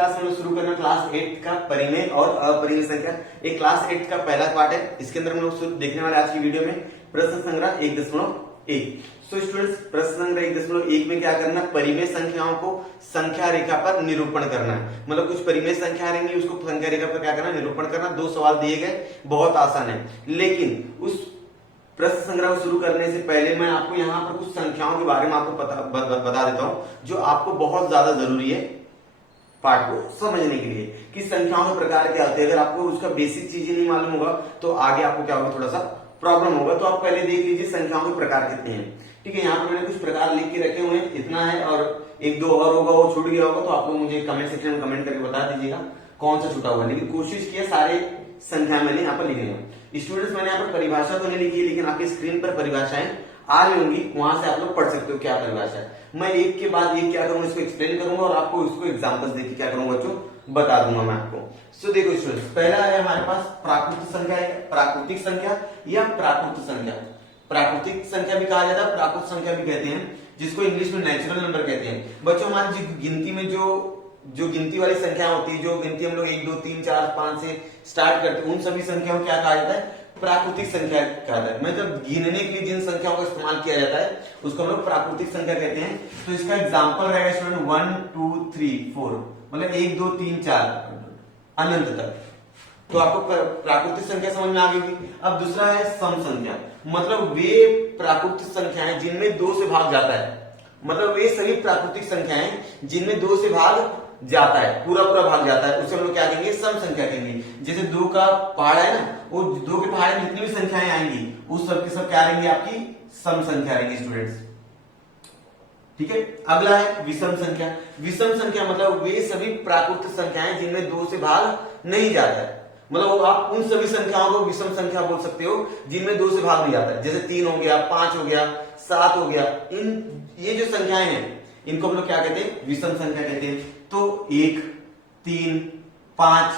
Class हम लोग शुरू करना क्लास 8 का परिमेय और अपरिमेय संख्या। एक क्लास 8 का पहला पार्ट है। इसके अंदर हम लोग देखने वाले आज की वीडियो में प्रश्न संग्रह 1.1। सो स्टूडेंट्स, प्रश्न संग्रह 1.1 में क्या करना है, परिमेय संख्याओं को संख्या रेखा पर निरूपण करना है। मतलब कुछ परिमेय संख्या रहेंगी, उसको संख्या रेखा पर क्या करना है, निरूपण करना। 2 सवाल दिए गए, बहुत आसान है। लेकिन उस प्रश्न संग्रह को शुरू करने से पहले मैं आपको यहाँ पर कुछ संख्याओं के बारे में आपको बता देता हूं, जो आपको बहुत ज्यादा जरूरी है पार्ट को समझने के लिए कि संख्याओं के प्रकार क्या होते हैं। अगर आपको उसका बेसिक चीजें नहीं मालूम होगा तो आगे आपको क्या होगा, थोड़ा सा प्रॉब्लम होगा। तो आप पहले देख लीजिए संख्याओं के प्रकार कितने हैं। ठीक है, यहाँ पर मैंने कुछ प्रकार लिख के रखे हुए हैं, इतना है और 1-2 और होगा, वो छूट गया होगा तो आप लोग मुझे कमेंट सेक्शन में कमेंट करके बता दीजिएगा कौन सा छूटा हुआ। लेकिन कोशिश किया सारे संख्या मैंने यहाँ पर लिखे हैं। स्टूडेंट्स, मैंने यहाँ पर परिभाषा तो नहीं लिखी है, लेकिन आपकी स्क्रीन पर परिभाषाएं आ रही होंगी, वहां से आप लोग पढ़ सकते हो क्या परिभाषा है। मैं एक के बाद एक क्या करूंगा, इसको एक्सप्लेन करूंगा और आपको इसको एग्जांपल्स देके क्या करूंगा बच्चों, बता दूंगा मैं आपको। सो देखो स्टूडेंट्स, पहला है हमारे पास प्राकृतिक संख्या, प्राकृतिक संख्या या प्राकृत संख्या। प्राकृतिक संख्या भी कहा जाता है, प्राकृत संख्या भी कहते हैं, जिसको इंग्लिश में नेचुरल नंबर कहते हैं। बच्चों, हमारी गिनती में जो गिनती वाली संख्या होती है, जो गिनती हम लोग 1 2 3 4 5 से स्टार्ट करते हैं, उन सभी संख्याओं को क्या कहा जाता है, प्राकृतिक संख्या कहा जाता है। मतलब गिनने के लिए जिन संख्याओं का इस्तेमाल किया जाता है उसको हम लोग प्राकृतिक संख्या कहते हैं। तो इसका एग्जांपल रहेगा स्टूडेंट 1 2 3 4, मतलब 1 2 3 4 अनंत तक। तो आपको प्राकृतिक संख्या समझ में आ गई थी। अब दूसरा है सम संख्या, मतलब वे प्राकृतिक संख्याएं जिनमें 2 से भाग जाता है। मतलब वे सभी प्राकृतिक संख्याएं जिनमें 2 से भाग जाता है, पूरा भाग जाता है, उसे हम लोग क्या कहेंगे, सम संख्या कहेंगे। जैसे 2 का पहाड़ है ना, वो 2 के पहाड़ में जितनी भी संख्याएं आएंगी उस सब के सब क्या रहेंगे, आपकी सम संख्या रहेंगी स्टूडेंट्स। ठीक है, अगला है विषम संख्या। विषम संख्या मतलब वे सभी प्राकृतिक संख्याएं जिनमें 2 से भाग नहीं जाता है। मतलब आप उन सभी संख्याओं को विषम संख्या बोल सकते हो जिनमें 2 से भाग नहीं जाता है। जैसे 3 हो गया, 5 हो गया, 7 हो गया, ये जो संख्याएं हैं इनको हम लोग क्या कहते हैं, विषम संख्या कहते हैं। तो 1 3 5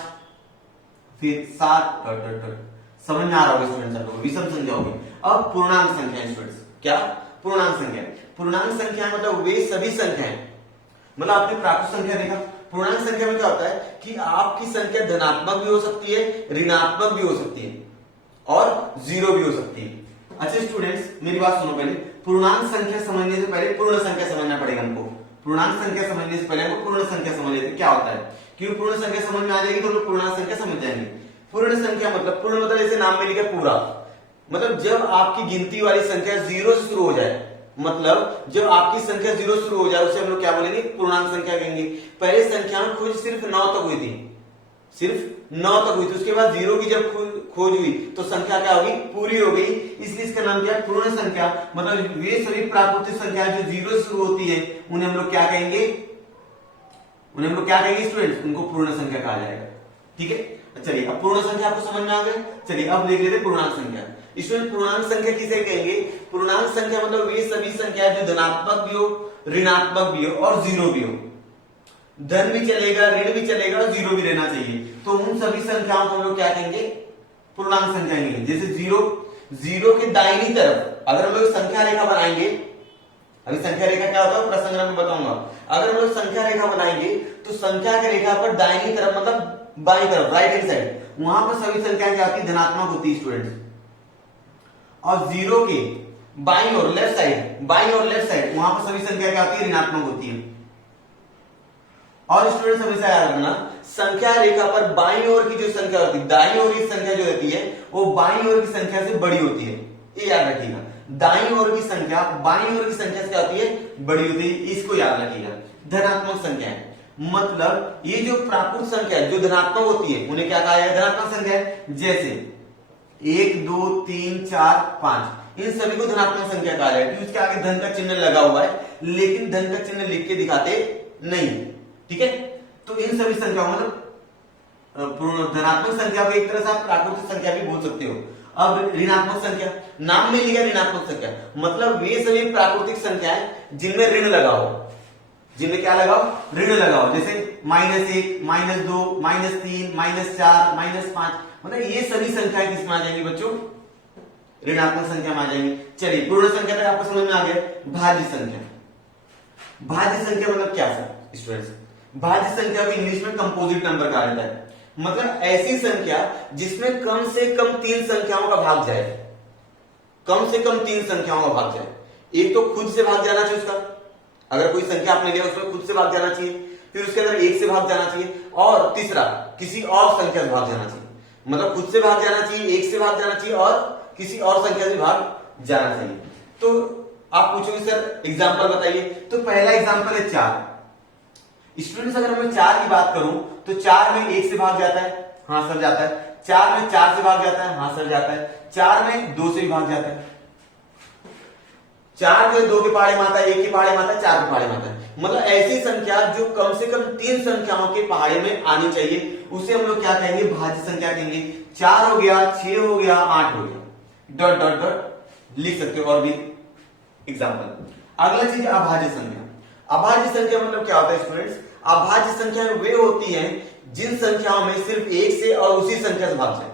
फिर 7 समझ में आ रहा होगा स्टूडेंट्स आपको, विषम संख्या होगी। अब पूर्णांक संख्या स्टूडेंट्स, क्या पूर्णांक संख्या, पूर्णांक संख्या मतलब वे सभी संख्याएं, मतलब आपने प्राकृतिक संख्या देखा, पूर्णांक संख्या में क्या होता है कि आपकी संख्या धनात्मक भी हो सकती है, ऋणात्मक भी हो सकती है और 0 भी हो सकती है। अच्छा स्टूडेंट्स, मेरी बात सुनो, पहले पूर्णांक संख्या समझने से पहले पूर्ण संख्या समझना पड़ेगा हमको। पूर्णांक संख्या समझने से पहले हमको पूर्ण संख्या समझ लेते क्या होता है, क्योंकि पूर्ण संख्या समझ में आ जाएगी तो लोग पूर्णांक संख्या समझ जाएंगे। पूर्ण संख्या मतलब, पूर्ण मतलब जैसे नाम में लिखा पूरा, मतलब जब आपकी गिनती वाली संख्या 0 से शुरू हो जाए, मतलब जब आपकी संख्या 0 शुरू हो जाए उसे हम लोग क्या बोलेंगे, पूर्णांक संख्या कहेंगे। पहले संख्या में खोज सिर्फ 9 तक हुई थी, सिर्फ 9 तक हुई थी, उसके बाद 0 की जब खोज हुई तो संख्या क्या होगी, पूरी हो गई, इसलिए इसका नाम क्या है, पूर्ण संख्या। मतलब वे सभी प्राकृतिक संख्या जो 0 से शुरू होती है उन्हें हम लोग क्या कहेंगे, उन्हें हम लोग क्या कहेंगे स्टूडेंट्स, उनको पूर्ण संख्या कहा जाएगा। ठीक है, चलिए अब पूर्ण संख्या आपको समझ में आ गई। चलिए अब देख लेते हैं पूर्णांक संख्या। स्टूडेंट, पूर्णांक संख्या किसे कहेंगे, पूर्णांक संख्या मतलब वे सभी संख्या जो धनात्मक भी हो, ऋणात्मक भी हो और 0 भी हो। धन भी चलेगा, ऋण भी चलेगा और 0 भी रहना चाहिए, तो उन सभी संख्याओं को हम लोग क्या कहेंगे, पूर्णांक संख्या कहेंगे। जैसे 0 के दाहिनी तरफ अगर हम लोग संख्या रेखा बनाएंगे, अभी संख्या रेखा क्या होता है प्रश्न संग्रह में बताऊंगा। अगर हम लोग संख्या रेखा बनाएंगे तो संख्या की रेखा पर दाहिनी तरफ मतलब बाई तरफ, राइट हैंड साइड, वहां पर सभी संख्याएं क्या होती है, धनात्मक होती है स्टूडेंट्स। और 0 के बाई और लेफ्ट साइड, बाई और लेफ्ट साइड, वहां पर सभी संख्या क्या होती है, ऋणात्मक होती है। और स्टूडेंट्स हमेशा याद रखना, संख्या रेखा पर बाईं ओर की जो संख्या होती है, दाईं ओर की संख्या जो होती है वो बाईं ओर की संख्या से बड़ी होती है, ये याद रखिएगा। दाईं ओर की संख्या बाईं ओर की संख्या से क्या होती है, बड़ी होती है, इसको याद रखिएगा। धनात्मक संख्या है मतलब ये जो प्राकृतिक संख्या जो धनात्मक होती है उन्हें क्या कहा जाएगा, धनात्मक संख्या है। जैसे 1 2 3 4 5, इन सभी को धनात्मक संख्या कहा जाएगा क्योंकि उसके आगे धन का चिन्ह लगा हुआ है, लेकिन धन का चिन्ह लिख के दिखाते नहीं। ठीक है, तो इन सभी संख्याओं मतलब धनात्मक संख्या को एक तरह से आप प्राकृतिक संख्या भी बोल सकते हो। अब ऋणात्मक संख्या, नाम में लिखा ऋणात्मक संख्या मतलब वे सभी प्राकृतिक संख्याएं जिनमें ऋण लगाओ, जिनमें क्या लगाओ, ऋण लगाओ। जैसे -1 -2 -3 -4 -5, मतलब ये सभी संख्याएं किसमें आ जाएंगी बच्चों, ऋणात्मक संख्या में आ जाएंगी। चलिए पूर्ण संख्या तक आपको समझ में आ गया। भाज्य संख्या, भाज्य संख्या मतलब क्या सर स्टूडेंट्स, भाज्य संख्या को इंग्लिश में कंपोजिट नंबर कहा जाता है। मतलब ऐसी संख्या जिसमें कम से कम 3 संख्याओं का भाग जाए, कम से कम 3 संख्याओं का भाग जाए। एक तो खुद से भाग जाना चाहिए उसका, अगर कोई संख्या आपने लिया उसमें खुद से भाग जाना चाहिए, फिर उसके अंदर 1 से भाग जाना चाहिए, और तीसरा किसी और संख्या से भाग जाना चाहिए। मतलब खुद से भाग जाना चाहिए, 1 से भाग जाना चाहिए और किसी और संख्या से भाग जाना चाहिए। तो आप पूछोगे सर एग्जाम्पल बताइए, तो पहला एग्जाम्पल है 4। स्टूडेंट्स अगर मैं 4 की बात करूं तो 4 में 1 से भाग जाता है, हाँ सर जाता है। 4 में 4 से भाग जाता है, हाँ सर जाता है। 4 में 2 से भी भाग जाता है। 4 जो है 2 के पहाड़े में आता है, 1 के पहाड़े में आता है, 4 के पहाड़े में आता है। मतलब ऐसी संख्या जो कम से कम 3 संख्याओं के पहाड़े में आनी चाहिए, उसे हम लोग क्या कहेंगे, भाज्य संख्या कहेंगे। 4 हो गया, 6 हो गया, 8 हो गया, डॉट डॉट डॉट लिख सकते हो और भी एग्जाम्पल। अगला चीज अभाज्य संख्या। अभाज्य संख्या मतलब क्या होता है स्टूडेंट्स, अभाज्य संख्या वे होती हैं जिन संख्याओं में सिर्फ 1 से और उसी संख्या से भाग जाए,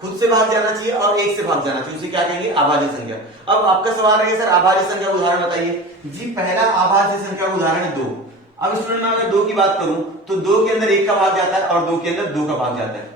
खुद से भाग जाना चाहिए और 1 से भाग जाना चाहिए, उसे क्या कहेंगे, अभाज्य संख्या। अब आपका सवाल है सर अभाज्य संख्या का उदाहरण बताइए। जी पहला अभाज्य संख्या का उदाहरण है 2। अब स्टूडेंट मैं अगर 2 की बात करूं तो 2 के अंदर 1 का भाग जाता है और 2 के अंदर 2 का भाग जाता है,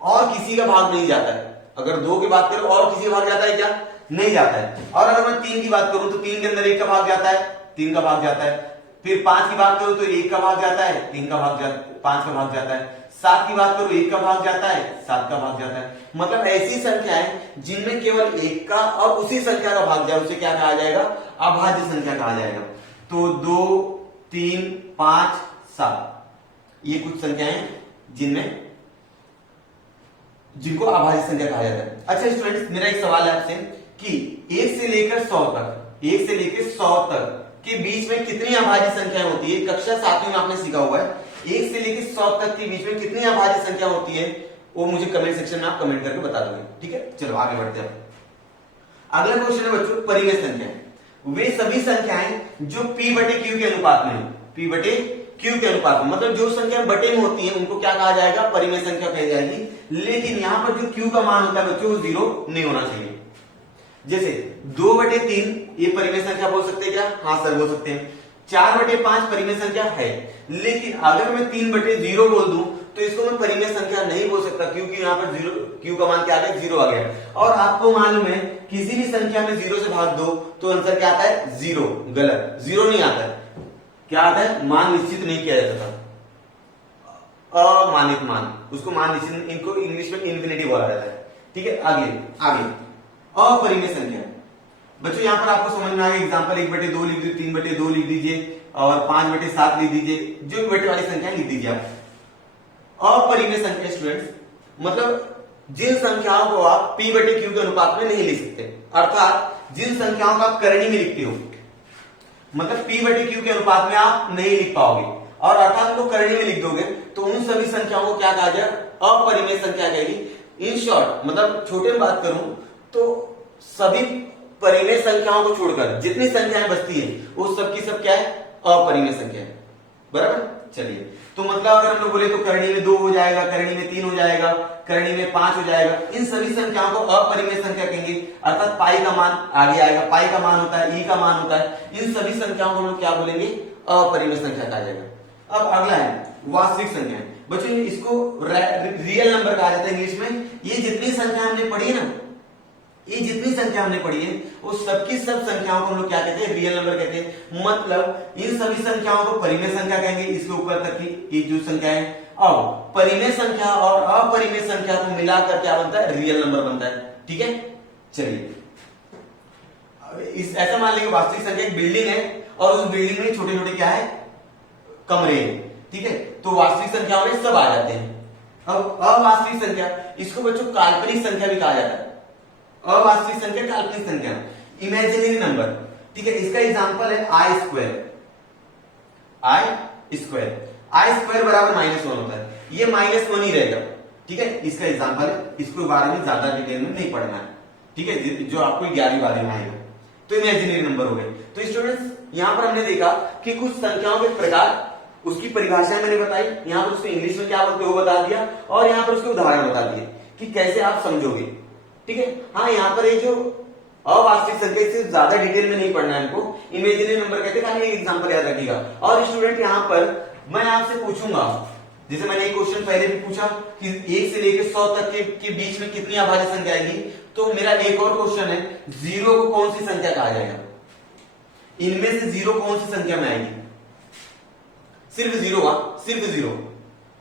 और किसी का भाग नहीं जाता है। अगर 2 की बात करूं और किसी का भाग जाता है क्या, नहीं जाता है। और अगर मैं 3 की बात करूं तो 3 के अंदर 1 का भाग जाता है, 3 का भाग जाता है। फिर 5 की बात करूं तो 1 का भाग जाता है, 3 का भाग जाता है, 5 का भाग जाता है। 7 की बात करूं 1 का भाग जाता है, 7 का भाग जाता है। मतलब ऐसी संख्याएं जिनमें केवल 1 का और उसी संख्या का भाग जाए उसे क्या कहा जाएगा, अभाज्य संख्या कहा जाएगा। तो 2, 3, 5, 7 ये कुछ संख्याएं जिनको अभाज्य संख्या कहा जाता है। अच्छा स्टूडेंट्स मेरा एक सवाल है आपसे कि 1 से लेकर 100 तक, 1 से लेकर 100 तक के बीच में कितनी अभाज्य संख्याएं होती है, कक्षा 7वीं में आपने सीखा हुआ है। 1 से लेकर 100 तक के बीच में कितनी अभाज्य संख्या होती है, वो मुझे कमेंट सेक्शन में आप कमेंट करके बता दोगे, ठीक है। चलो आगे बढ़ते हैं। अगला क्वेश्चन है बच्चों परिमेय संख्याएं। वे सभी संख्याएं जो p बटे q के अनुपात में, p बटे q के अनुपात में, मतलब जो संख्या बटे में होती है उनको क्या कहा जाएगा, परिमेय संख्या कही जाएगी। लेकिन यहां पर जो q का मान होता है बच्चों वो 0 नहीं होना चाहिए। जैसे 2/3 ये परिमेय संख्या बोल सकते हैं क्या, हाँ सर बोल सकते हैं। 4/5 परिमेय संख्या है, लेकिन अगर मैं 3/0 बोल दूं तो इसको मैं परिमेय संख्या नहीं बोल सकता, क्योंकि यहाँ पर 0 q का मान क्या आ गया, 0 आ गया। और आपको मालूम है किसी भी संख्या में 0 से भाग दो तो आंसर क्या आता है, 0। गलत, 0 नहीं आता है, क्या आता है, मान निश्चित नहीं किया जाता था, अमानित मान, उसको मान निश्चित, इनको इंग्लिश में इन्फिनिटी बोला जाता है, ठीक है। आगे अपरिमेय संख्या। बच्चों यहां पर आपको समझ में आ गया, एग्जाम्पल 1/2 लिख दीजिए, 3/2 लिख दीजिए और 5/7 लिख दीजिए, जो भी बटे वाली संख्या लिख दीजिए आप। अपरिमेय संख्या स्टूडेंट्स मतलब जिन संख्याओं को आप p बटे q के अनुपात में नहीं लिख सकते, अर्थात जिन संख्याओं को आप करणी में लिखते हो, मतलब p बटे q के अनुपात में आप नहीं लिख पाओगे और अर्थात उनको करणी में लिख दोगे तो उन सभी संख्याओं को क्या कहा जाए, अपरिमेय संख्या कहेगी। इन शॉर्ट मतलब छोटे में बात करूं तो सभी परिमेय संख्याओं को छोड़कर जितनी संख्याएं बचती है वो सब की सब क्या है, अपरिमेय संख्या है, बराबर। चलिए तो मतलब अगर हम लोग बोले तो करणी में 2 हो जाएगा, करणी में 3 हो जाएगा, करणी में 5 हो जाएगा, इन सभी संख्याओं को अपरिमेय संख्या कहेंगे। अर्थात पाई का मान आगे आएगा, पाई का मान होता है, ई का मान होता है, इन सभी संख्याओं को हम लोग क्या बोलेंगे, अपरिमेय संख्या कहा जाएगा। अब अगला है वास्तविक संख्या। बच्चों इसको रियल नंबर कहा जाता है इंग्लिश में। ये जितनी संख्या हमने पढ़ी है ना, ये जितनी संख्या हमने पढ़ी है वो सबकी सब संख्याओं को हम लोग क्या कहते हैं, रियल नंबर कहते हैं। मतलब इन सभी संख्याओं को परिमेय संख्या कहेंगे, इसके ऊपर तक की ये जो संख्या है। अब परिमेय संख्या और अपरिमेय संख्या को मिलाकर क्या बनता है, रियल नंबर बनता है, ठीक है। चलिए इस ऐसा मान लीजिए वास्तविक संख्या एक बिल्डिंग है और उस बिल्डिंग में छोटे छोटे क्या है, कमरे हैं, ठीक है। तो वास्तविक संख्याओं में सब आ जाते हैं। अब अवास्तविक संख्या, इसको बच्चों काल्पनिक संख्या भी कहा जाता है। अवास्तविक संख्या काल्पनिक संख्या, इमेजिनरी नंबर, ठीक है। इसका एग्जांपल है आई स्क्वायर। आई स्क्वायर बराबर -1 होता है, ये -1 ही रहेगा, ठीक है। इसका एग्जांपल है, इसको बारे में ज्यादा डिटेल में नहीं पढ़ना है, ठीक है, जो आपको 11वीं 12वीं में आएगा। तो इमेजिनरी नंबर हो गए। तो स्टूडेंट्स यहां पर हमने देखा कि कुछ संख्याओं के प्रकार, उसकी परिभाषा मैंने बताई, यहां पर उसको इंग्लिश में क्या बोलते हो बता दिया, और यहां पर उसके उदाहरण बता दिए कि कैसे आप समझोगे, ठीक है। हाँ यहाँ पर ये जो अवास्तविक संख्या, इससे ज्यादा डिटेल में नहीं पढ़ना है हमको, इमेजिनरी नंबर कहते हैं, खाली एक एग्जांपल याद रखिएगा। और स्टूडेंट यहाँ पर मैं आपसे पूछूंगा, जैसे मैंने एक क्वेश्चन पहले भी पूछा कि 1 से लेकर 100 तक के बीच में कितनी अभाज्य संख्या आएगी, तो मेरा एक और क्वेश्चन है, जीरो को कौन सी संख्या कहा जाएगा, इनमें से जीरो कौन सी संख्या में आएगी, सिर्फ जीरो, सिर्फ जीरो।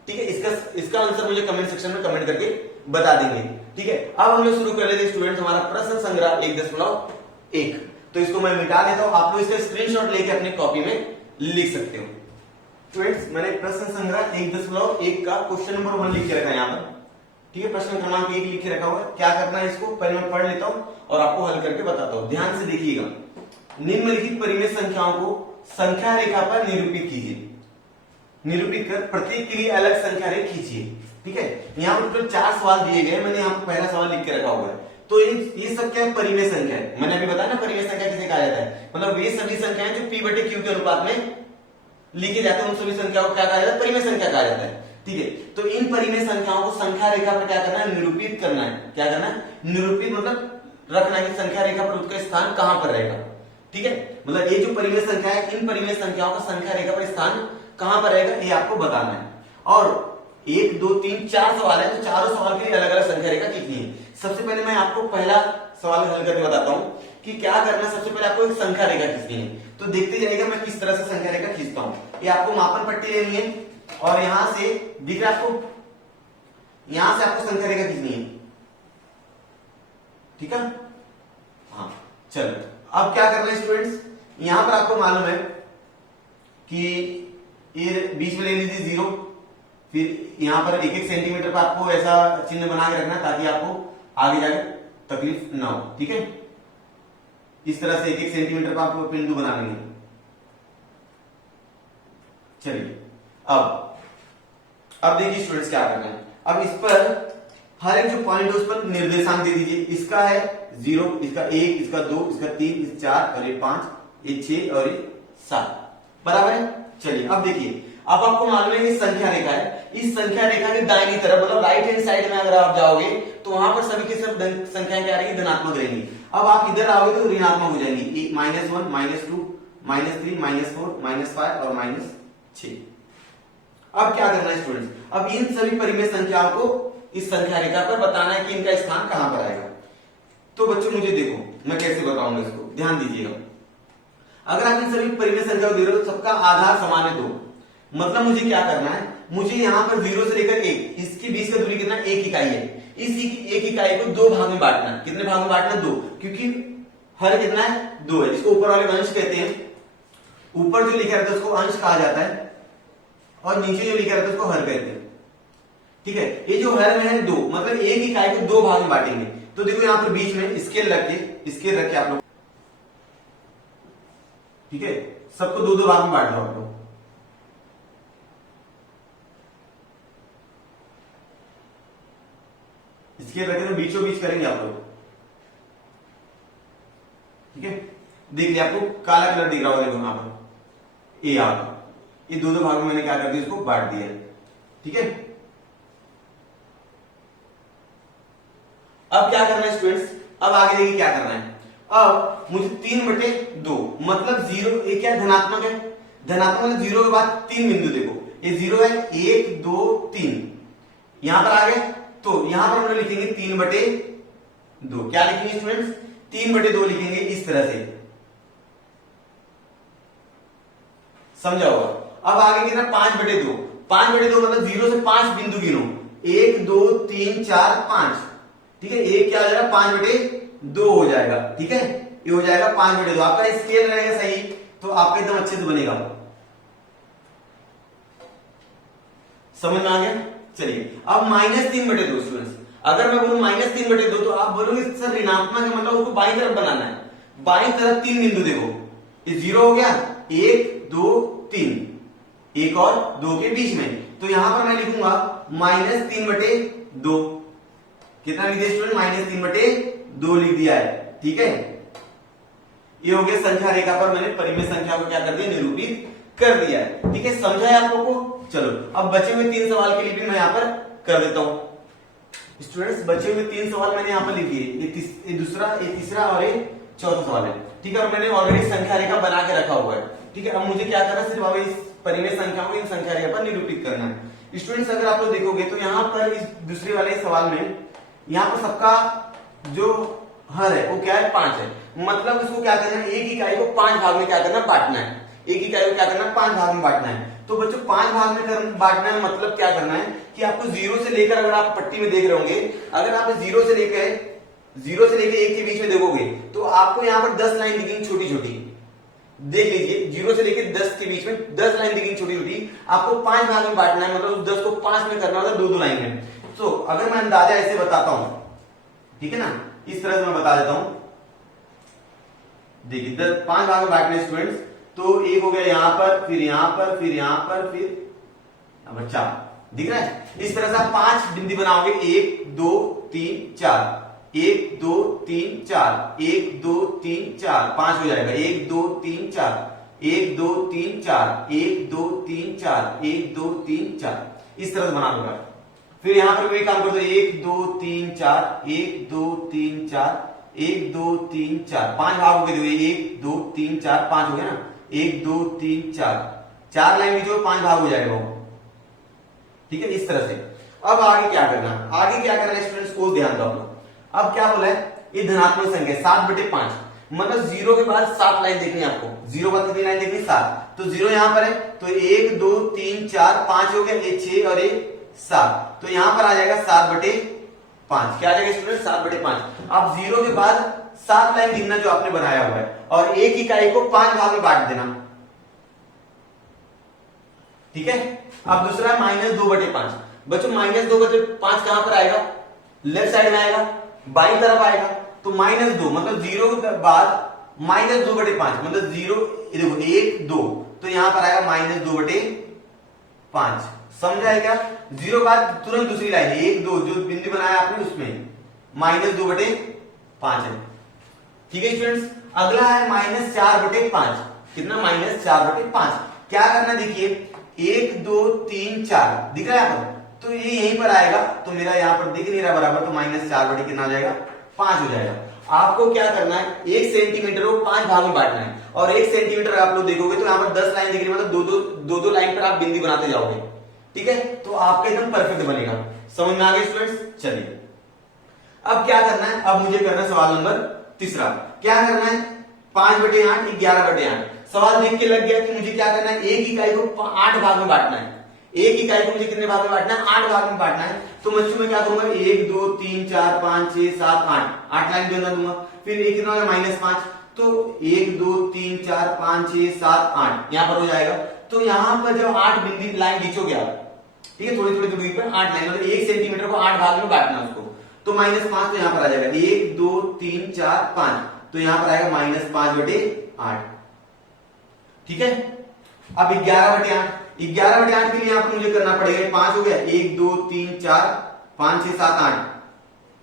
ठीक है, इसका आंसर मुझे कमेंट सेक्शन में कमेंट करके बता देंगे। ठीक है, अब हम लोग शुरू कर लेते हैं स्टूडेंट्स हमारा प्रश्न संग्रह 1.1। तो इसको मैं मिटा देता हूं, आप लोग इसका स्क्रीनशॉट लेके अपनी कॉपी में लिख सकते हो। स्टूडेंट्स मैंने प्रश्न संग्रह 1.1 का क्वेश्चन नंबर 1 लिख के रखा है यहाँ पर। ठीक है, प्रश्न क्रमांक 1 लिख के रखा हुआ है। क्या करना है, इसको पहले मैं पढ़ लेता हूं और आपको हल करके बताता हूं। ध्यान से देखिएगा, निम्नलिखित परिमेय संख्याओं को संख्या रेखा पर निरूपित कीजिए। निरूपित कर प्रत्येक के लिए अलग संख्या रेखा खींचिए। ठीक है, यहाँ पर टोटल 4 सवाल दिए गए, मैंने यहाँ पर पहला सवाल लिख के रखा हुआ है। तो ये सब क्या है, परिमेय संख्या है। मैंने अभी बताया ना परिमेय संख्या किसे कहा जाता है, मतलब वे सभी संख्याएं जो p/q के अनुपात में लिखे जाते हैं, उन सभी संख्याओं को क्या कहा जाता है, परिमेय संख्या कहा जाता है। ठीक है, तो इन परिमेय संख्याओं को संख्या रेखा पर क्या करना है, निरूपित करना है। क्या करना है, निरूपित मतलब रखना है कि संख्या रेखा पर उसका स्थान कहां पर रहेगा। ठीक है, मतलब ये जो परिमेय संख्या है, इन परिमेय संख्याओं का संख्या रेखा पर स्थान कहां पर रहेगा, ये आपको बताना है। और 1 2 3 4 सवाल है, तो चारों सवाल के लिए अलग अलग संख्या रेखा कितनी है। सबसे पहले मैं आपको पहला सवाल हल करके बताता हूं कि क्या करना है। सबसे पहले आपको एक संख्या रेखा खींचनी है, तो देखते जाइएगा मैं किस तरह से संख्या रेखा खींचता हूं। ये आपको मापन पट्टी लेनी है और यहां से दिख रहा है आपको, यहां से आपको संख्या रेखा खींचनी है। ठीक है, हाँ चलो, अब क्या करना है स्टूडेंट्स, यहां पर आपको मालूम है कि ये बीच में ले लीजिए 0, फिर यहां पर 1-1 सेंटीमीटर पर आपको ऐसा चिन्ह बना के रखना ताकि आपको आगे जाकर तकलीफ ना हो। ठीक है, इस तरह से 1-1 सेंटीमीटर पर आपको बिंदु बना लेंगे। चलिए, अब देखिए स्टूडेंट्स क्या करना है। अब इस पर हर एक जो पॉइंट है उस पर निर्देशांक दे दीजिए। इसका है 0, इसका 1, इसका 2, इसका 3, इसका 4 और ये 5, ये 6 और ये 7, बराबर है। चलिए अब देखिए, अब आपको मालूम है ये संख्या रेखा है। इस संख्या रेखा के दाहिनी तरफ मतलब राइट हैंड साइड में अगर आप जाओगे तो वहां पर सभी के सब संख्याएं क्या रहेंगी, धनात्मक रहेंगी। अब आप इधर आओगे तो ऋणात्मक हो जाएंगी, -1 -2 -3 -4 -5 और -6। अब क्या करना है स्टूडेंट्स, अब इन सभी परिमेय संख्याओं को इस संख्या रेखा पर बताना है कि इनका स्थान कहां पर आएगा। तो बच्चों मुझे देखो मैं कैसे बताऊंगा इसको, ध्यान दीजिएगा। अगर आप इन सभी परिमेय संख्याओं को दे रहे हो तो सबका आधार समान है, तो मतलब मुझे क्या करना है, मुझे यहां पर 0 से लेकर 1, इसके बीच का दूरी कितना, 1 इकाई है। इस 1 इकाई को 2 भाग में बांटना। कितने भाग में बांटना, 2, क्योंकि हर कितना है, 2 है। इसको ऊपर वाले अंश कहते हैं। ऊपर जो लिखा रहता है उसको अंश कहा जाता है और नीचे जो लिखा रहता है उसको हर कहते हैं। ठीक है, ये जो हर में है 2, मतलब 1 इकाई को 2 भाग में बांटेंगे। तो देखो यहां पर बीच में स्केल रख के आप लोग, ठीक है, सबको 2-2 भाग में बांट लो आप लोग। स्केल रखे तो बीचों बीच करेंगे आप लोग। ठीक है, देख लिया, आपको काला कलर दिख रहा होगा, देखो यहां पर ये ये 2-2 भागों में मैंने क्या कर दिया, इसको बांट दिया। ठीक है, अब क्या करना है स्टूडेंट्स, अब आगे देखिए क्या करना है। अब मुझे 3/2 मतलब 0, ये क्या धनात्मक है, धनात्मक मतलब 0 के बाद 3 बिंदु, देखो ये 0 है, 1 2 3 यहां पर आ गए। तो यहां पर हम लोग लिखेंगे 3/2। क्या लिखेंगे स्टूडेंट्स, 3/2 लिखेंगे इस तरह से, समझा होगा। अब आगे कितना, 5/2। 5/2 मतलब 0 से 5 बिंदु गिनो, 1 2 3 4 5। ठीक है, एक क्या हो जाएगा, 5/2 हो जाएगा। ठीक है, ये हो जाएगा 5/2। आपका स्केल रहेगा सही तो आपका एकदम अच्छे से बनेगा। समझ में आ गया। चलिए अब -3/2 स्टूडेंट्स, अगर मैं बोलूं -3/2 तो आप बोलोगे सर ऋणात्मक है, मतलब उसको बाईं तरफ बनाना है। बाईं तरफ 3 बिंदु, देखो ये 0 हो गया, 1 2 3, 1 और 2 के बीच में। तो यहां पर मैं लिखूंगा -3/2। कितना लिख दिया स्टूडेंट, -3/2 लिख दिया है। ठीक है, ये हो गया संख्या रेखा पर मैंने परिमेय संख्या को क्या कर दिया, निरूपित कर दिया है। ठीक है, समझा है आप लोगों को। चलो अब बचे हुए 3 सवाल के लिए भी मैं यहां पर कर देता हूं। स्टूडेंट्स बचे हुए 3 सवाल मैंने यहां पर लिख दिए, ये दूसरा, ये तीसरा और ये चौथा सवाल है। ठीक है, और मैंने ऑलरेडी संख्या रेखा बना के रखा हुआ है। ठीक है, अब मुझे क्या करना है, सिर्फ अब इस परिमेय संख्याओं को इन संख्या रेखा पर निरूपित करना है। स्टूडेंट्स अगर आप लोग देखोगे तो यहाँ पर इस दूसरे वाले सवाल में यहाँ पर सबका जो हर है वो क्या है 5 है, मतलब इसको क्या करना है, एक इकाई को 5 भाग में क्या करना है, बांटना है। एक इकाई को क्या करना है, 5 भाग में बांटना है। तो बच्चों 5 भाग में बांटना है मतलब क्या करना है कि आपको 0 से लेकर, अगर आप पट्टी में देख रहे होंगे, अगर आप 0 से लेकर 1 के बीच में देखोगे तो आपको यहाँ पर 10 लाइन दिखेंगी छोटी छोटी। देख लीजिए 0 से लेकर 10 के बीच में 10 लाइन दिखेंगी छोटी छोटी। आपको 5 भाग में बांटना है, मतलब उस 10 को 5 में करना होगा, 2-2 लाइन में। तो अगर मैं अंदाजा ऐसे बताता हूं, ठीक है ना, इस तरह से मैं बता देता हूं। देखिए 5 भाग में बांटने स्टूडेंट्स, तो एक हो गया यहां पर, फिर यहां पर, फिर यहां पर, फिर यहाँ पर 4 दिख रहा है। इस तरह से आप 5 बिंदी बनाओगे, 1 2 3 4, 1 2 3 4, 1 2 3 4, 5 हो जाएगा, 1 2 3 4, 1 2 3 4, 1 2 3 4, 1 2 3 4, इस तरह से बना होगा। फिर यहां पर वही काम कर दो, 1 2 3 4, 1 2 3 4, 1 2 3 4, 5 भाग हो गए, 1 2 3 4 5 हो गया ना, 1 2 3 4 लाइन में जो 5 भाग हो जाएगा वो, ठीक है, इस तरह से। अब आगे क्या करना है, आगे क्या करना है स्टूडेंट्स को ध्यान दो आप लोग। अब क्या बोला है, ये धनात्मक संख्या 7/5, मतलब 0 के बाद 7 लाइन देखनी है आपको। 0 बाद कितनी लाइन देखनी, 7। तो 0 यहां पर है, तो 1 2 3 4 5 हो गया, ये 6 और ये 7, तो यहां पर आ जाएगा 7/5। क्या आ जाएगा स्टूडेंट, 7/5। अब 0 के बाद 7 लाइन गिनना जो आपने बनाया हुआ है, और एक इकाई को 5 भाग में बांट देना, ठीक है। अब दूसरा -2/5। बच्चों -2/5 कहां पर आएगा, लेफ्ट साइड में आएगा, बाई तरफ आएगा। तो -2 मतलब 0 के बाद -2/5, मतलब 0 देखो 1 2, तो यहां पर आएगा -2/5। समझ आया क्या। 0 बाद तुरंत दूसरी लाइन 1 2 जो बिंदु बनाया आपने उसमें -2/5 है, ठीक है स्टूडेंट्स। अगला है -4/5। कितना, -4/5। क्या करना, देखिए 1 2 3 4 दिख रहा है यहाँ पर, तो ये यहीं पर आएगा, तो मेरा यहाँ पर दिख नहीं रहा बराबर, तो -4 कितना हो जाएगा, 5 हो जाएगा। आपको क्या करना है, 1 सेंटीमीटर को 5 भाग में बांटना है, और 1 सेंटीमीटर आप लोग देखोगे तो यहाँ पर 10 लाइन दिख रही है, मतलब दो लाइन पर आप बिंदी बनाते जाओगे, ठीक है। तो आपका एकदम परफेक्ट बनेगा। समझ में आ गया स्टूडेंट्स। चलिए अब क्या करना है, अब मुझे करना है सवाल नंबर तीसरा। क्या करना है, 5/8 11/8। सवाल देख के लग गया कि मुझे क्या करना है, एक इकाई को 8 भाग में बांटना है। एक इकाई को मुझे कितने भाग में बांटना है, 8 भाग में बांटना है। तो बच्चों में क्या करूंगा, 1 2 3 4 5 6 7 8 लाइन देना दूंगा। फिर एक कितना होगा, -5, तो 1 2 3 4 5 6 7 8 यहां पर हो जाएगा। तो यहां पर जब 8 बिंदी लाइन खींचोगे आप, ठीक है, थोड़ी थोड़ी दूरी पर 8 लाइन, मतलब 1 सेंटीमीटर को 8 भाग में बांटना है उसको। तो -5 तो यहां पर आ जाएगा, 1 2 3 4 5, तो यहां पर आएगा -5/8, ठीक है। अब 11/8 के लिए यहां पर मुझे करना पड़ेगा, 5 हो गया, 1 2 3 4 5 6 7 8,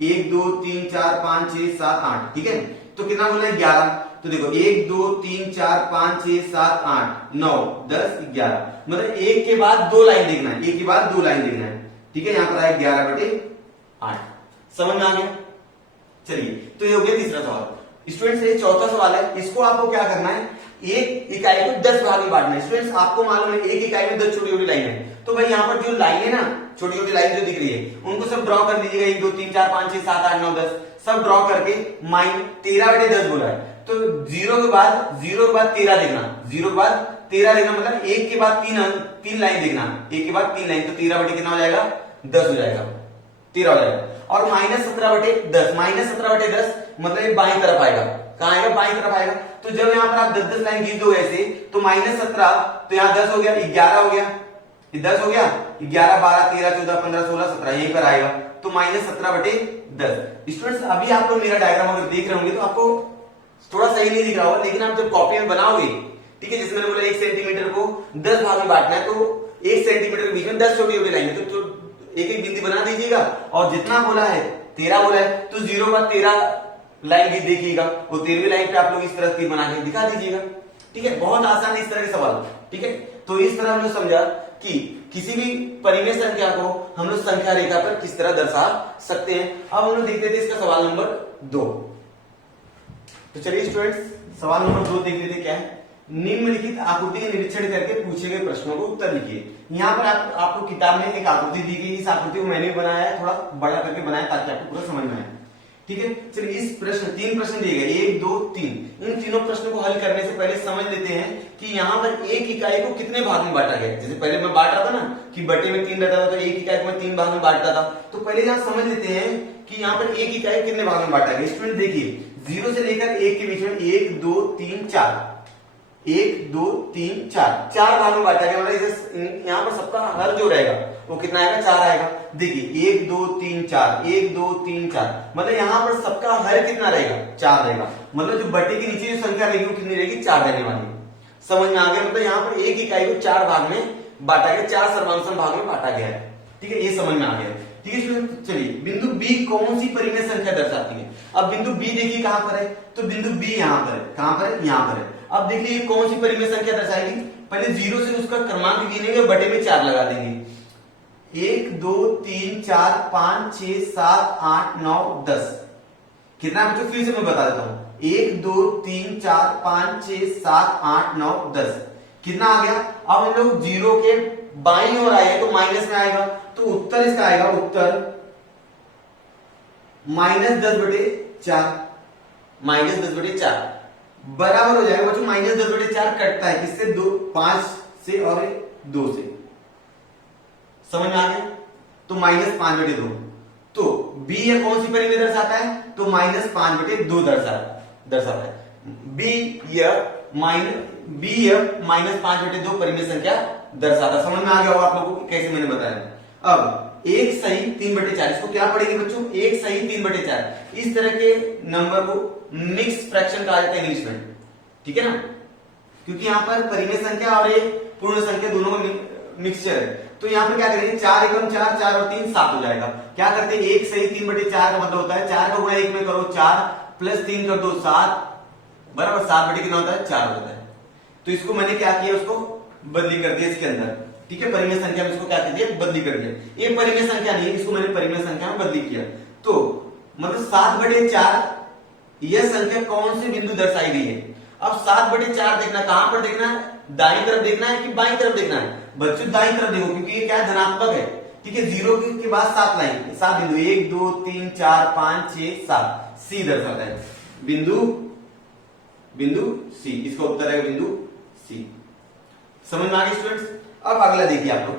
1 2 3 4 5 6 7 8, ठीक है। तो कितना बोला है, 11। तो देखो 1 2 3 4 5 6 7 8 9 10 11, मतलब एक के बाद 2 लाइन देखना है, एक के बाद 2 लाइन देखना है, ठीक है। यहां पर आएगा 11/8। समझ में आ गया। चलिए, तो ये हो गया तीसरा सवाल। स्टूडेंट्स ये चौथा सवाल है, इसको आपको क्या करना है, एक इकाई को 10 भाग में बांटना है। स्टूडेंट्स आपको मालूम है एक इकाई में 10 छोटी छोटी लाइन है, तो भाई यहाँ पर जो लाइन है ना, छोटी छोटी लाइन जो दिख रही है, उनको सब ड्रॉ कर लीजिएगा। 1 2 3 4 5 6 7 8 9 10 सब ड्रॉ करके -13/10 बोला है। तो 0 के बाद 13 देखना, 0 के बाद 13 देखना, मतलब एक के बाद 3 लाइन देखना, एक के बाद 3 लाइन, तो 13 कितना हो जाएगा, 10 हो जाएगा, 13 हो जाएगा। और -17/10 मतलब ये बाईं तरफ आएगा। कहां आएगा, बाईं तरफ आएगा। तो जब यहाँ पर आप 10 लाइन खींच दो ऐसे, तो -17, तो यहाँ 10 हो गया, 11 हो गया, 10 हो गया, 11 12 13 14 15 16 17 यहीं पर आएगा। तो -17/10। स्टूडेंट्स अभी आप लोग मेरा डायग्राम अगर देख रहे होंगे तो आपको थोड़ा सही नहीं दिख रहा होगा, लेकिन आप जब कॉपी में बनाओगे, ठीक है, जिसमें मैंने बोला 1 सेंटीमीटर को 10 भाग में बांटना है, तो 1 सेंटीमीटर के बीच में 10 छोटी छोटी लाइन है, तो एक एक बिंदी बना दीजिएगा। और जितना बोला है 13 बोला है, तो 0 बाद 13 लाइन भी देखिएगा, वो 13वीं लाइन पे आप लोग इस तरह तीर बना के दिखा दीजिएगा, ठीक है। बहुत आसान है इस तरह के सवाल, ठीक है। तो इस तरह हमने समझा कि किसी भी परिमेय संख्या को हम लोग संख्या रेखा पर किस तरह दर्शा सकते हैं। अब हम लोग देखते थे इसका सवाल नंबर 2। तो चलिए स्टूडेंट्स सवाल नंबर 2 देख लेते क्या है। निम्नलिखित आकृति का निरीक्षण करके पूछे गए प्रश्नों को उत्तर लिखिए। यहाँ पर आपको किताब में एक आकृति दी गई, इस आकृति को मैंने बनाया है, थोड़ा बड़ा करके बनाया ताकि आपको पूरा समझ में आए। ठीक है, चलिए इस प्रश्न 3 प्रश्न दिए गए 1 2 3, इन तीनों प्रश्नों को हल करने से पहले समझ लेते हैं कि यहाँ पर एक इकाई को कितने भाग में बांटा गया। जैसे पहले मैं बांट रहा था ना कि बटे में 3 रहता था, तो एक इकाई को मैं 3 भाग में बांटता था। तो पहले यहाँ समझ लेते हैं कि यहाँ पर एक इकाई कितने भाग में बांटा गया। स्टूडेंट देखिए 0 से लेकर 1 के बीच में 1 2 3 4, 1 2 3 4, 4 भाग में बांटा गया। मतलब यहाँ पर सबका हर जो रहेगा वो कितना आएगा, 4 आएगा। देखिए 1 2 3 4, 1 2 3 4, मतलब यहाँ पर सबका हर कितना रहेगा, 4 रहेगा। मतलब जो बटे के नीचे जो संख्या रहेगी वो कितनी रहेगी, 4 रहने वाली है। समझ में आ गया। मतलब यहाँ पर एक इकाई को 4 भाग में बांटा गया, 4 सर्वांश भाग में बांटा गया है। ठीक है, ये समझ में आ गया। ठीक है, चलिए बिंदु बी कौन सी परिमेय संख्या दर्शाती है। अब बिंदु बी देखिए कहां पर है, तो बिंदु बी यहाँ पर है। कहां पर है, यहाँ पर है। अब देखिए कौन सी परिमेय संख्या दर्शाएगी। पहले 0 से उसका क्रमांक गिनेंगे, बटे में 4 लगा देंगे। 1 2 3 4 5 6 7 8 9 10, कितना बच्चों फिर से मैं बता देता हूं। 1 2 3 4 5 6 7 8 9 10, कितना आ गया। अब हम लोग 0 के बाईं ओर आए तो माइनस में आएगा, तो उत्तर इसका आएगा, उत्तर -10/4, -10/4 बराबर हो जाएगा बच्चों। -10/4 कटता है किससे, 2 5 से और 2 से। समझ में आ गया। तो -5/2, तो b यह कौन सी परिमेय दर्शाता है, तो -5/2 दर्शाता है। b यह -5/2 परिमेय संख्या दर्शाता। समझ में आ गया होगा आप लोगों को कैसे मैंने बताया। अब 1 सही 3/4, इसको क्या पढ़ेंगे बच्चों, 1 सही 3/4। इस तरह के नंबर को मिक्स फ्रैक्शन कहा जाता है इंग्लिश में। ठीक है ना, क्योंकि यहाँ पर परिमेय संख्या और एक पूर्ण संख्या दोनों का मिक्सचर है। तो यहाँ पर क्या करेंगे, 4 एकम 4, 4 और 3 7 हो जाएगा। क्या करते हैं, 1 सही 3/4 का मतलब होता है 4 का गुणा 1 में करो 4 प्लस 3 कर दो 7, बराबर 7/, कितना होता है, 4 होता है। तो इसको मैंने क्या किया, उसको बदली कर दिया इसके अंदर। ठीक है, परिमेय संख्या में इसको क्या कर दिया, बदली कर दिया। ये परिमेय संख्या नहीं है, इसको मैंने परिमेय संख्या में बदली किया। तो मतलब 7/4 यह संख्या कौन से बिंदु दर्शाई गई है। अब 7/4 देखना, कहां पर देखना है, दाईं तरफ देखना है कि बाईं तरफ देखना है। बच्चों दाईं तरफ देखो, क्योंकि ये क्या है, धनात्मक है। ठीक है, 0 के बाद 7 लाइन, 7 बिंदु, 1 2 3 4 5 6 7, सी दर्शाता है बिंदु सी। इसका उत्तर है बिंदु सी। समझ में आ गया स्टूडेंट्स। अब अगला देखिए आप लोग,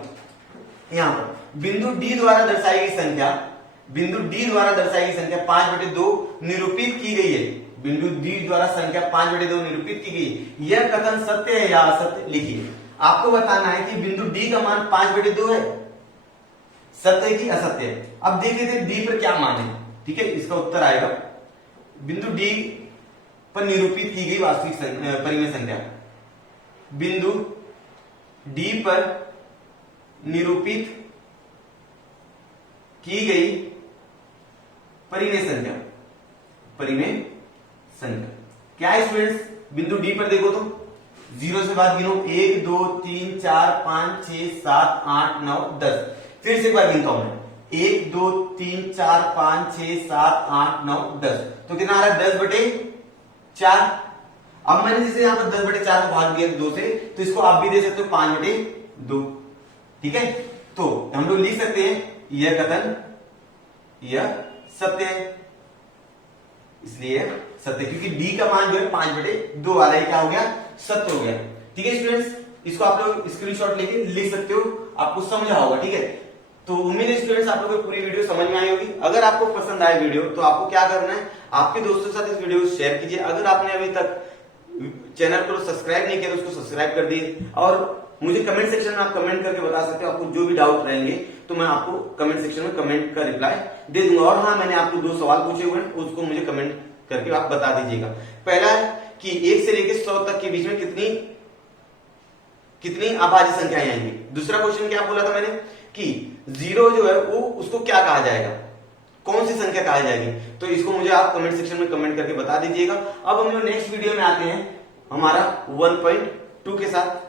यहां पर बिंदु डी द्वारा दर्शाई गई संख्या, बिंदु डी द्वारा दर्शाई गई संख्या 5/2 निरूपित की गई है। बिंदु डी द्वारा संख्या 5/2 निरूपित की गई। यह कथन सत्य है या असत्य लिखिए। आपको बताना है कि बिंदु डी का मान 5/2 है, सत्य की असत्य है। अब देख लेते डी पर क्या मान है। ठीक है, इसका उत्तर आएगा बिंदु डी पर निरूपित की गई वास्तविक परिमेय संख्या। बिंदु डी पर निरूपित की गई परिमेय संख्या, परिमेय संख्या क्या है स्टूडेंट्स। बिंदु डी पर देखो तो 0 से बाद गिनो, 1 2 3 4 5 6 7 8 9 10। फिर से एक बार गिनता हूं मैं, 1 2 3 4 5 6 7 8 9 10। तो कितना आ रहा है, 10/4। अब मैंने जैसे यहाँ पर 10/4 को भाग दिया 2 से, तो इसको आप भी दे सकते हो 5/2। ठीक है, तो हम लोग लिख सकते हैं यह कथन यह सत्य है, इसलिए सत्य, क्योंकि डी का मान जो है 5/2 आ रहा है, क्या हो गया, सत्य हो गया। ठीक है स्टूडेंट्स, इसको आप लोग स्क्रीनशॉट लेके लिख सकते हो, आपको समझा होगा। ठीक है, तो उम्मीद है स्टूडेंट्स आप लोगों को पूरी वीडियो समझ में आई होगी। अगर आपको पसंद आए वीडियो तो आपको क्या करना है, आपके दोस्तों के साथ इस वीडियो को शेयर कीजिए। अगर आपने अभी तक चैनल को सब्सक्राइब नहीं किया तो उसको सब्सक्राइब कर दिए, और मुझे कमेंट सेक्शन में आप कमेंट करके बता सकते हो। आपको जो भी डाउट रहेंगे तो मैं आपको कमेंट सेक्शन में कमेंट का रिप्लाई दे दूंगा। और हाँ, मैंने आपको 2 सवाल पूछे हुए हैं, उसको मुझे कमेंट करके आप बता दीजिएगा। पहला है कि 1 से लेकर 100 तक के बीच में कितनी अभाज्य संख्याएं आएंगी। दूसरा क्वेश्चन क्या बोला था मैंने कि 0 जो है वो उसको क्या कहा जाएगा, कौन सी संख्या कहा जाएगी। तो इसको मुझे आप कमेंट सेक्शन में कमेंट करके बता दीजिएगा। अब हम लोग नेक्स्ट वीडियो में आते हैं हमारा 1.2 के साथ।